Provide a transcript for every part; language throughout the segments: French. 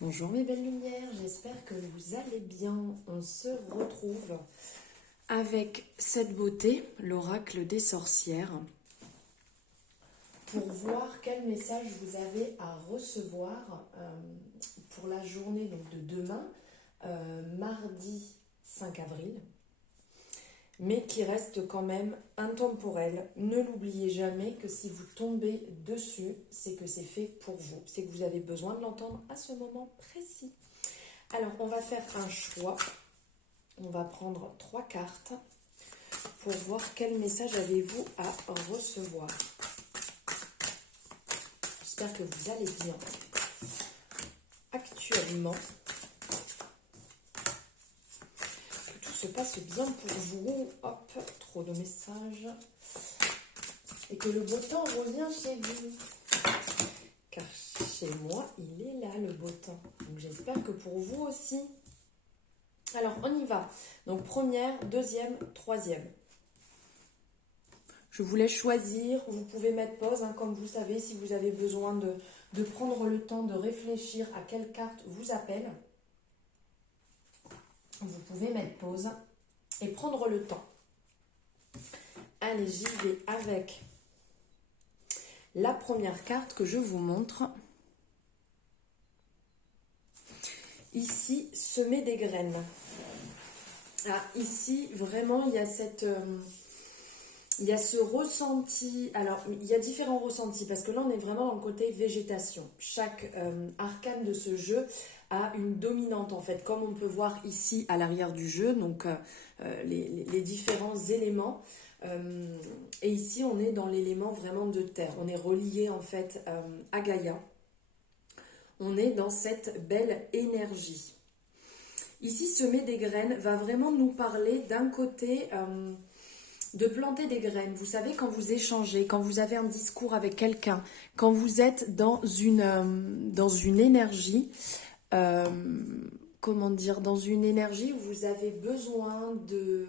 Bonjour mes belles lumières, j'espère que vous allez bien. On se retrouve avec cette beauté, l'oracle des sorcières, pour voir quel message vous avez à recevoir pour la journée donc, de demain, mardi 5 avril, mais qui reste quand même intemporel. Ne l'oubliez jamais que si vous tombez dessus, c'est que c'est fait pour vous, c'est que vous avez besoin de l'entendre à ce moment précis. Alors, on va faire un choix. On va prendre 3 cartes pour voir quel message avez-vous à recevoir. J'espère que vous allez bien. Actuellement, que tout se passe bien pour vous. Hop, trop de messages. Et que le beau temps revient chez vous. Car chez moi, il est là le beau temps. Donc j'espère que pour vous aussi. Alors, on y va. Donc, première, deuxième, troisième. Je vous laisse choisir. Vous pouvez mettre pause, comme vous savez, si vous avez besoin de prendre le temps de réfléchir à quelle carte vous appelle. Vous pouvez mettre pause et prendre le temps. Allez, j'y vais avec la première carte que je vous montre. Ici, semer des graines. Ah, ici, vraiment, il y a il y a ce ressenti. Alors, il y a différents ressentis parce que là, on est vraiment dans le côté végétation. Chaque arcane de ce jeu a une dominante, en fait, comme on peut voir ici à l'arrière du jeu, donc les différents éléments. Et ici, on est dans l'élément vraiment de terre. On est relié, en fait, à Gaïa. On est dans cette belle énergie. Ici, semer des graines va vraiment nous parler d'un côté de planter des graines. Vous savez, quand vous échangez, quand vous avez un discours avec quelqu'un, quand vous êtes dans une énergie, comment dire, dans une énergie où vous avez besoin de...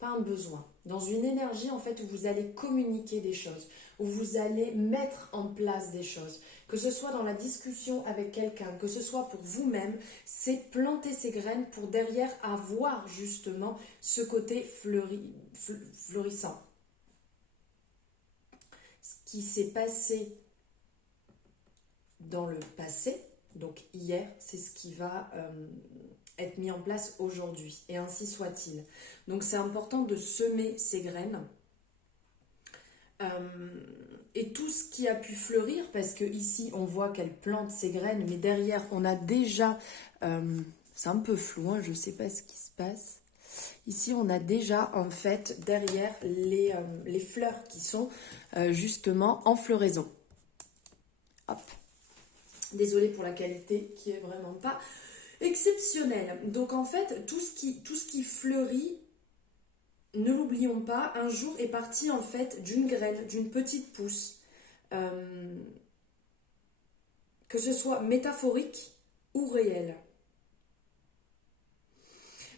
Pas un besoin, dans une énergie en fait où vous allez communiquer des choses, où vous allez mettre en place des choses, que ce soit dans la discussion avec quelqu'un, que ce soit pour vous-même, c'est planter ces graines pour derrière avoir justement ce côté fleurissant. Ce qui s'est passé dans le passé, donc hier, c'est ce qui va être mis en place aujourd'hui, et ainsi soit-il. Donc c'est important de semer ces graines et tout ce qui a pu fleurir, parce que ici on voit qu'elle plante ses graines, mais derrière on a déjà, c'est un peu flou, je ne sais pas ce qui se passe. Ici on a déjà en fait derrière les fleurs qui sont justement en floraison. Hop. Désolée pour la qualité qui est vraiment pas exceptionnelle. Donc en fait, tout ce qui fleurit, ne l'oublions pas, un jour est parti en fait d'une graine, d'une petite pousse. Que ce soit métaphorique ou réel.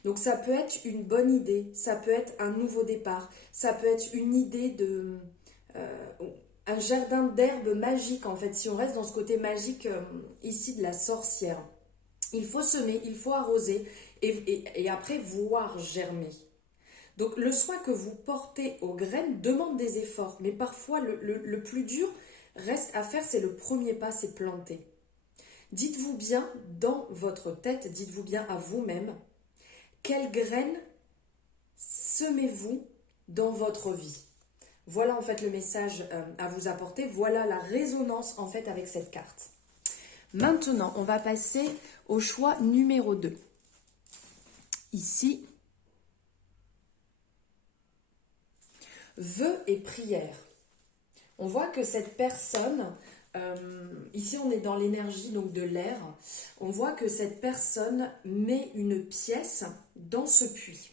Donc ça peut être une bonne idée, ça peut être un nouveau départ, ça peut être une idée de... un jardin d'herbes magique en fait, si on reste dans ce côté magique ici de la sorcière. Il faut semer, il faut arroser et après voir germer. Donc le soin que vous portez aux graines demande des efforts, mais parfois le plus dur reste à faire, c'est le premier pas, c'est planter. Dites-vous bien dans votre tête, dites-vous bien à vous-même, quelles graines semez-vous dans votre vie? Voilà en fait le message à vous apporter, voilà la résonance en fait avec cette carte. Maintenant, on va passer au choix numéro 2. Ici, vœux et prières. On voit que cette personne, ici on est dans l'énergie donc de l'air, on voit que cette personne met une pièce dans ce puits,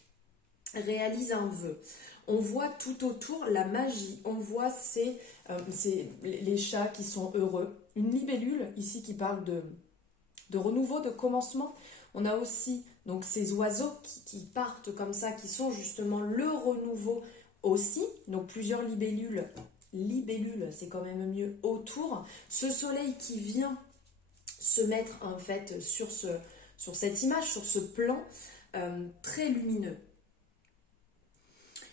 réalise un vœu. On voit tout autour la magie, on voit les chats qui sont heureux, une libellule ici qui parle de renouveau, de commencement. On a aussi donc ces oiseaux qui partent comme ça, qui sont justement le renouveau aussi, donc plusieurs libellules, c'est quand même mieux autour. Ce soleil qui vient se mettre en fait sur cette image, sur ce plan très lumineux.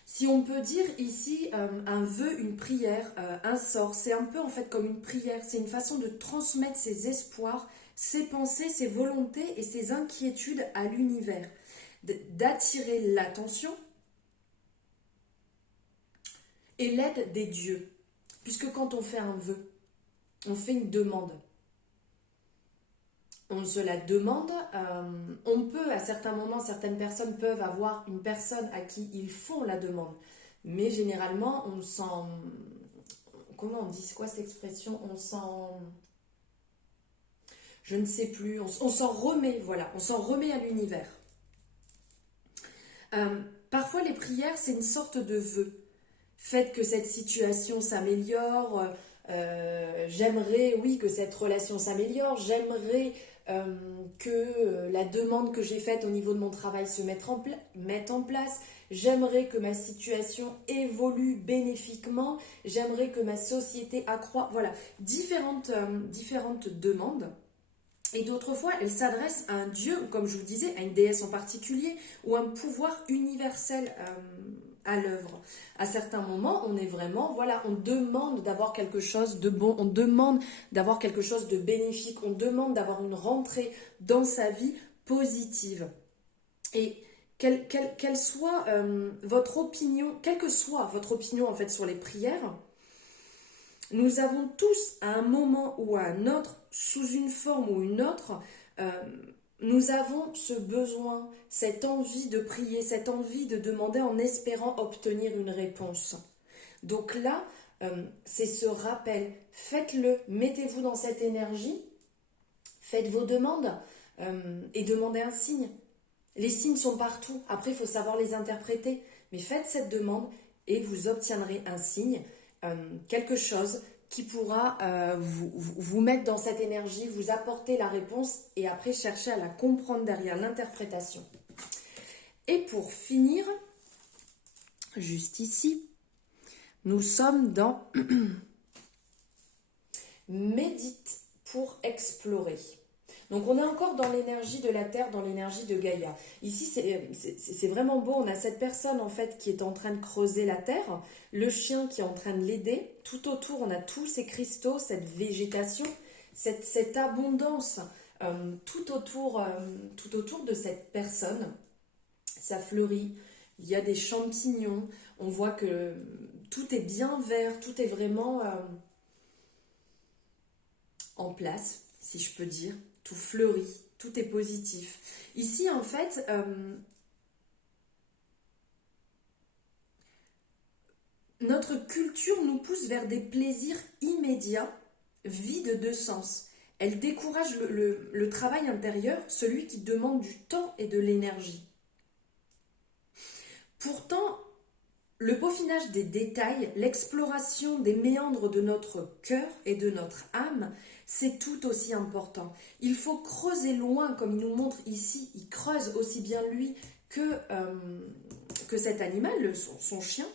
Si on peut dire ici un vœu, une prière, un sort, c'est un peu en fait comme une prière, c'est une façon de transmettre ses espoirs, ses pensées, ses volontés et ses inquiétudes à l'univers, d'attirer l'attention et l'aide des dieux. Puisque quand on fait un vœu, on fait une demande. On se la demande, on peut à certains moments, certaines personnes peuvent avoir une personne à qui ils font la demande. Mais généralement, on s'en... Comment on dit, c'est quoi cette expression? On s'en... Je ne sais plus, on s'en remet, voilà, on s'en remet à l'univers. Parfois, les prières, c'est une sorte de vœu. Faites que cette situation s'améliore, j'aimerais, oui, que cette relation s'améliore, j'aimerais que la demande que j'ai faite au niveau de mon travail se mette en place, j'aimerais que ma situation évolue bénéfiquement, j'aimerais que ma société accroît, voilà, différentes demandes. Et d'autres fois, elles s'adressent à un dieu, comme je vous disais, à une déesse en particulier, ou un pouvoir universel à l'œuvre. À certains moments, on est vraiment, voilà, on demande d'avoir quelque chose de bon, on demande d'avoir quelque chose de bénéfique, on demande d'avoir une rentrée dans sa vie positive. Et quelle soit votre opinion, quelle que soit votre opinion en fait sur les prières, nous avons tous à un moment ou à un autre, sous une forme ou une autre, nous avons ce besoin, cette envie de prier, cette envie de demander en espérant obtenir une réponse. Donc là, c'est ce rappel. Faites-le, mettez-vous dans cette énergie, faites vos demandes et demandez un signe. Les signes sont partout, après il faut savoir les interpréter. Mais faites cette demande et vous obtiendrez un signe, quelque chose qui pourra vous mettre dans cette énergie, vous apporter la réponse et après chercher à la comprendre derrière l'interprétation. Et pour finir, juste ici, nous sommes dans médite pour explorer. Donc on est encore dans l'énergie de la Terre, dans l'énergie de Gaïa. Ici c'est vraiment beau, on a cette personne en fait qui est en train de creuser la Terre, le chien qui est en train de l'aider, tout autour on a tous ces cristaux, cette végétation, cette abondance tout autour de cette personne. Ça fleurit, il y a des champignons, on voit que tout est bien vert, tout est vraiment en place, si je peux dire. Tout fleurit, tout est positif. Ici, en fait, notre culture nous pousse vers des plaisirs immédiats, vides de sens. Elle décourage le travail intérieur, celui qui demande du temps et de l'énergie. Pourtant, le peaufinage des détails, l'exploration des méandres de notre cœur et de notre âme, c'est tout aussi important. Il faut creuser loin, comme il nous montre ici, il creuse aussi bien lui que cet animal, son chien.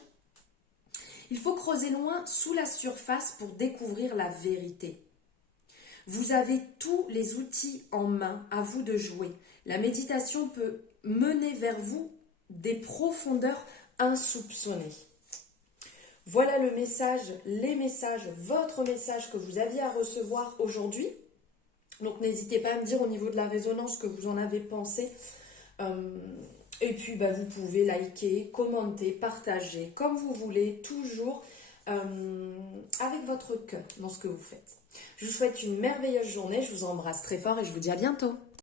Il faut creuser loin sous la surface pour découvrir la vérité. Vous avez tous les outils en main, à vous de jouer. La méditation peut mener vers vous des profondeurs insoupçonnées. Voilà le message, les messages, votre message que vous aviez à recevoir aujourd'hui. Donc n'hésitez pas à me dire au niveau de la résonance ce que vous en avez pensé. Et puis vous pouvez liker, commenter, partager, comme vous voulez, toujours avec votre cœur dans ce que vous faites. Je vous souhaite une merveilleuse journée, je vous embrasse très fort et je vous dis à bientôt.